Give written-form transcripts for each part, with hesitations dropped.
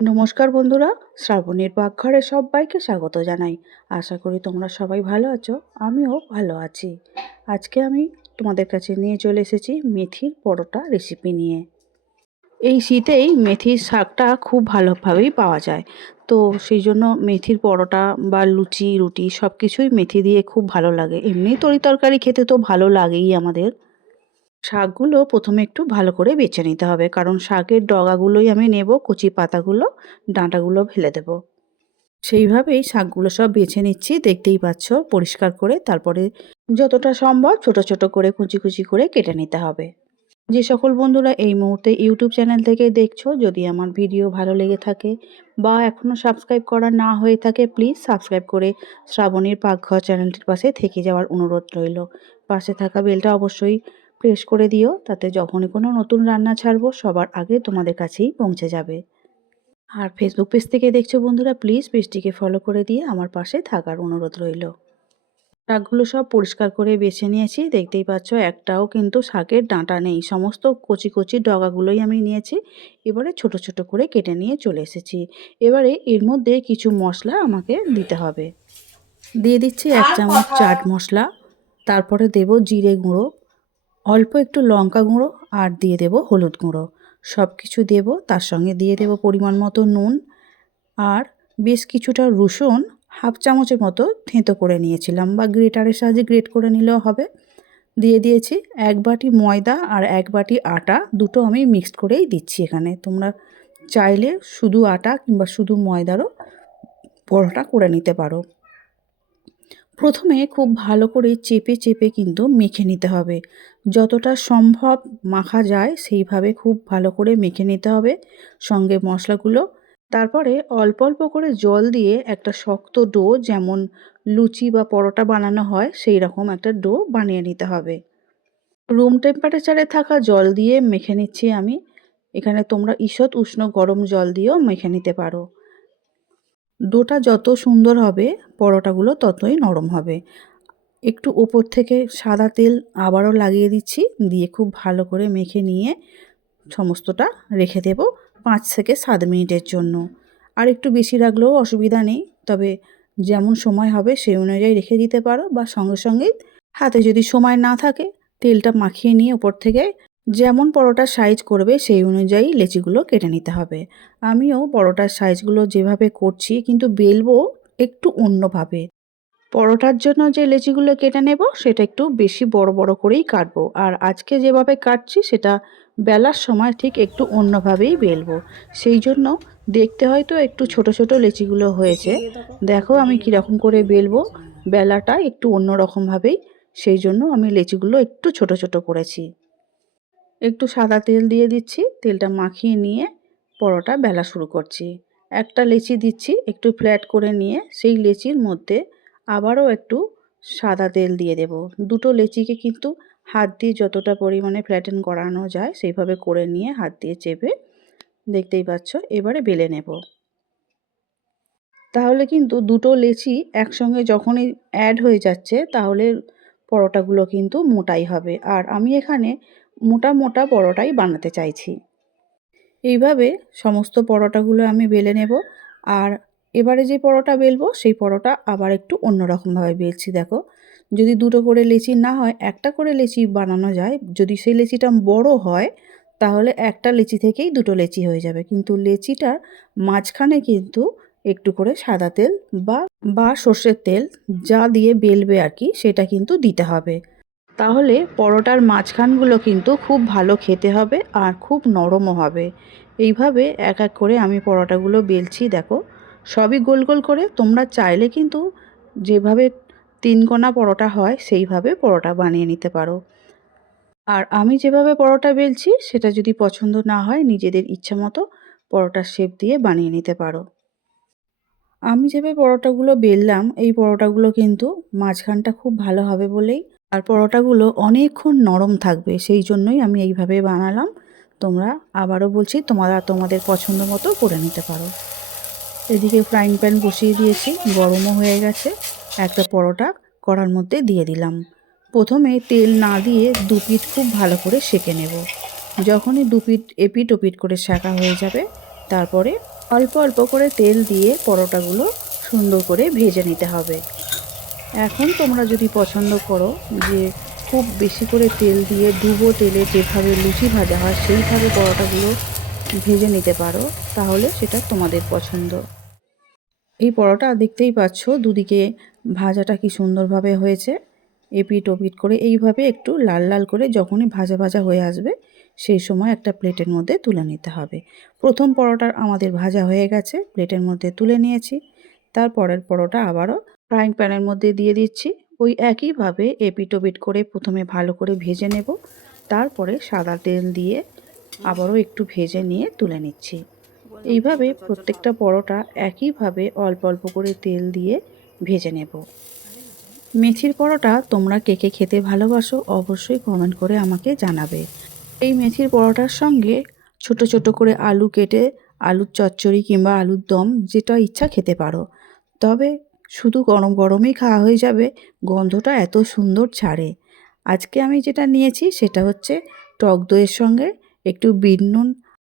নমস্কার বন্ধুরা, শ্রাবণীর পাকঘরে সবাইকে স্বাগত জানাই। আশা করি তোমরা সবাই ভালো আছো, আমিও ভালো আছি। আজকে আমি তোমাদের কাছে নিয়ে চলে এসেছি মেথির পরোটা রেসিপি নিয়ে। এই শীতেই মেথির শাকটা খুব ভালোভাবেই পাওয়া যায়, তো সেই জন্য মেথির পরোটা বা লুচি রুটি সব কিছুই মেথি দিয়ে খুব ভালো লাগে। এমনি তরি তরকারি খেতে তো ভালো লাগেই আমাদের। শাকগুলো প্রথমে একটু ভালো করে বেছে নিতে হবে, কারণ শাকের ডগাগুলোই আমি নেব, কচি পাতাগুলো ডাঁটাগুলো ফেলে দেব। সেইভাবেই শাকগুলো সব বেছে নিচ্ছি, দেখতেই পাচ্ছ পরিষ্কার করে। তারপরে যতটা সম্ভব ছোট ছোট করে কুচি কুচি করে কেটে নিতে হবে। যে সকল বন্ধুরা এই মুহূর্তে ইউটিউব চ্যানেল থেকে দেখছো, যদি আমার ভিডিও ভালো লেগে থাকে বা এখনও সাবস্ক্রাইব করা না হয়ে থাকে, প্লিজ সাবস্ক্রাইব করে শ্রাবণীর পাকঘর চ্যানেলটির পাশে থেকে যাওয়ার অনুরোধ রইল। পাশে থাকা বেলটা অবশ্যই প্রেস করে দিও, তাতে যখনই কোনো নতুন রান্না ছাড়বো সবার আগে তোমাদের কাছেই পৌঁছে যাবে। আর ফেসবুক পেজ থেকে দেখছো বন্ধুরা, প্লিজ পেজটিকে ফলো করে দিয়ে আমার পাশে থাকার অনুরোধ রইল। শাকগুলো সব পরিষ্কার করে বেছে নিয়েছি, দেখতেই পাচ্ছ একটাও কিন্তু শাকের ডাঁটা নেই, সমস্ত কচি কচি ডগাগুলোই আমি নিয়েছি। এবারে ছোট ছোট করে কেটে নিয়ে চলে এসেছি। এবারে এর মধ্যে কিছু মশলা আমাকে দিতে হবে। দিয়ে দিচ্ছি 1 চামচ চাট মশলা, তারপরে দেব জিরে গুঁড়ো, অল্প একটু লঙ্কা গুঁড়ো, আর দিয়ে দেব হলুদ গুঁড়ো। সব কিছু দেব, তার সঙ্গে দিয়ে দেব পরিমাণ মতো নুন, আর বেশ কিছুটা রসুন হাফ চামচের মতো থেঁতো করে নিয়েছিলাম, বা গ্রেটারের সাহায্যে গ্রেট করে নিলেও হবে। দিয়ে দিয়েছি 1 বাটি ময়দা আর 1 বাটি আটা, দুটো আমি মিক্সড করেই দিচ্ছি এখানে। তোমরা চাইলে শুধু আটা কিংবা শুধু ময়দারও পরোটা করে নিতে পারো। প্রথমে খুব ভালো করে চেপে চেপে কিন্তু মেখে নিতে হবে, যতটা সম্ভব মাখা যায় সেইভাবে খুব ভালো করে মেখে নিতে হবে সঙ্গে মশলাগুলো। তারপরে অল্প অল্প করে জল দিয়ে একটা শক্ত ডো, যেমন লুচি বা পরোটা বানানো হয় সেই রকম একটা ডো বানিয়ে নিতে হবে। রুম টেম্পারেচারে থাকা জল দিয়ে মেখে নিচ্ছি আমি। এখানে তোমরা ঈষৎ উষ্ণ গরম জল দিয়েও মেখে নিতে পারো। ডোটা যত সুন্দর হবে পরোটাগুলো ততই নরম হবে। একটু ওপর থেকে সাদা তেল আবারও লাগিয়ে দিচ্ছি, দিয়ে খুব ভালো করে মেখে নিয়ে সমস্তটা রেখে দেব 5 থেকে 7 মিনিটের জন্য। আর একটু বেশি রাখলেও অসুবিধা নেই, তবে যেমন সময় হবে সেই অনুযায়ী রেখে দিতে পারো, বা সঙ্গে সঙ্গেই হাতে যদি সময় না থাকে তেলটা মাখিয়ে নিয়ে ওপর থেকে যেমন পরোটার সাইজ করবে সেই অনুযায়ী লেচিগুলো কেটে নিতে হবে। আমিও পরোটার সাইজগুলো যেভাবে করছি কিন্তু বেলবো একটু অন্যভাবে। পরোটার জন্য যে লেচিগুলো কেটে নেব সেটা একটু বেশি বড় বড় করেই কাটবো, আর আজকে যেভাবে কাটছি সেটা বেলার সময় ঠিক একটু অন্যভাবেই বেলবো। সেই জন্য দেখতে হয়তো একটু ছোট ছোট লেচিগুলো হয়েছে। দেখো আমি কীরকম করে বেলবো, বেলাটা একটু অন্য রকমভাবেই, সেই জন্য আমি লেচিগুলো একটু ছোট ছোট করেছি। একটু সাদা তেল দিয়ে দিচ্ছি, তেলটা মাখিয়ে নিয়ে পরোটা বেলা শুরু করছি। একটা লেচি দিচ্ছি একটু ফ্ল্যাট করে নিয়ে, সেই লেচির মধ্যে আবারও একটু সাদা তেল দিয়ে দেব। দুটো লেচিকে কিন্তু হাত দিয়ে যতটা পরিমাণে ফ্ল্যাটেন করানো যায় সেইভাবে করে নিয়ে হাত দিয়ে চেপে, দেখতেই পাচ্ছ, এবারে বেলে নেব। তাহলে কিন্তু দুটো লেচি একসঙ্গে যখনই অ্যাড হয়ে যাচ্ছে তাহলে পরোটাগুলো কিন্তু মোটাই হবে, আর আমি এখানে মোটা মোটা পরোটাই বানাতে চাইছি। এইভাবে সমস্ত পরোটাগুলো আমি বেলে নেব। আর এবারে যে পরোটা বেলবো সেই পরোটা আবার একটু অন্যরকমভাবে বেলছি। দেখো, যদি দুটো করে লেচি না হয় একটা করে লেচি বানানো যায়, যদি সেই লেচিটা বড় হয় তাহলে একটা লেচি থেকেই দুটো লেচি হয়ে যাবে, কিন্তু লেচিটার মাঝখানে কিন্তু একটু করে সাদা তেল বা বা সর্ষের তেল যা দিয়ে বেলবে আর কি, সেটা কিন্তু দিতে হবে। তাহলে পরোটার মাঝখানগুলো কিন্তু খুব ভালো খেতে হবে আর খুব নরমও হবে। এইভাবে এক এক করে আমি পরোটাগুলো বেলছি। দেখো, সবই গোল গোল করে। তোমরা চাইলে কিন্তু যেভাবে 3 কোনা পরোটা হয় সেইভাবে পরোটা বানিয়ে নিতে পারো। আর আমি যেভাবে পরোটা বেলছি সেটা যদি পছন্দ না হয় নিজেদের ইচ্ছা মতো পরোটার শেপ দিয়ে বানিয়ে নিতে পারো। আমি যেভাবে পরোটাগুলো বেললাম এই পরোটাগুলো কিন্তু মাঝখানটা খুব ভালো হবে বলেই, আর পরোটাগুলো অনেকক্ষণ নরম থাকবে, সেই জন্যই আমি এইভাবে বানালাম। তোমরা আবারও বলছি তোমরা তোমাদের পছন্দ মতো করে নিতে পারো। এদিকে ফ্রাইং প্যান বসিয়ে দিয়েছি, গরমও হয়ে গেছে। একটা পরোটা কড়ার মধ্যে দিয়ে দিলাম। প্রথমে তেল না দিয়ে দুপিঠ খুব ভালো করে সেঁকে নেব। যখনই দুপিঠ এপিট ওপিট করে সেঁকা হয়ে যাবে তারপরে অল্প অল্প করে তেল দিয়ে পরোটাগুলো সুন্দর করে ভেজে নিতে হবে। এখন তোমরা যদি পছন্দ করো যে খুব বেশি করে তেল দিয়ে ডুবো তেলে যেভাবে লুচি ভাজা হয় সেইভাবে পরোটাগুলো ভেজে নিতে পারো, তাহলে সেটা তোমাদের পছন্দ। এই পরোটা দেখতেই পাচ্ছ দুদিকে ভাজাটা কি সুন্দরভাবে হয়েছে। এপিট ওপিট করে এইভাবে একটু লাল লাল করে যখনই ভাজা ভাজা হয়ে আসবে সেই সময় একটা প্লেটের মধ্যে তুলে নিতে হবে। প্রথম পরোটা আমাদের ভাজা হয়ে গেছে, প্লেটের মধ্যে তুলে নিয়েছি। তারপরের পরোটা আবারও ফ্রাইং প্যানের মধ্যে দিয়ে দিচ্ছি। ওই একইভাবে এপিট ওপিট করে প্রথমে ভালো করে ভেজে নেব, তারপরে সাদা তেল দিয়ে আবারও একটু ভেজে নিয়ে তুলে নিচ্ছি। এইভাবে প্রত্যেকটা পরোটা একইভাবে অল্প অল্প করে তেল দিয়ে ভেজে নেব। মেথির পরোটা তোমরা কে কে খেতে ভালোবাসো অবশ্যই কমেন্ট করে আমাকে জানাবে। এই মেথির পরোটার সঙ্গে ছোট ছোট করে আলু কেটে আলুর চচ্চড়ি কিংবা আলুর দম যেটা ইচ্ছা খেতে পারো। তবে শুধু গরম গরমেই খাওয়া হয়ে যাবে, গন্ধটা এত সুন্দর ছাড়ে। আজকে আমি যেটা নিয়েছি সেটা হচ্ছে টক দইয়ের সঙ্গে একটু বিট নুন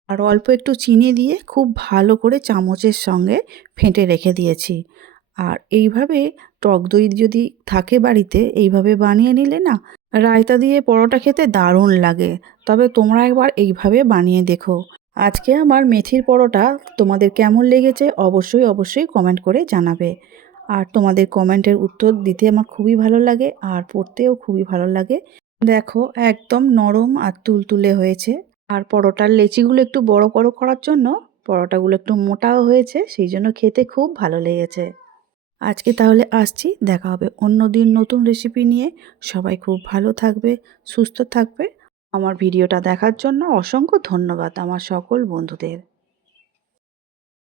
আর অল্প একটু চিনি দিয়ে খুব ভালো করে চামচের সঙ্গে ফেটে রেখে দিয়েছি। আর এইভাবে টক দই যদি থাকে বাড়িতে এইভাবে বানিয়ে নিলে না রায়তা দিয়ে পরোটা খেতে দারুণ লাগে। তবে তোমরা একবার এইভাবে বানিয়ে দেখো। আজকে আমার মেথির পরোটা তোমাদের কেমন লেগেছে অবশ্যই অবশ্যই কমেন্ট করে জানাবে। আর তোমাদের কমেন্টের উত্তর দিতে আমার খুবই ভালো লাগে আর পড়তেও খুবই ভালো লাগে। দেখো একদম নরম আর তুলতুলে হয়েছে। আর পরোটার লেচিগুলো একটু বড় বড় করার জন্য পরোটাগুলো একটু মোটাও হয়েছে, সেই জন্য খেতে খুব ভালো লেগেছে। আজকে তাহলে আসছি, দেখা হবে অন্য দিন নতুন রেসিপি নিয়ে। সবাই খুব ভালো থাকবে, সুস্থ থাকবে। আমার ভিডিওটা দেখার জন্য অসংখ্য ধন্যবাদ আমার সকল বন্ধুদের।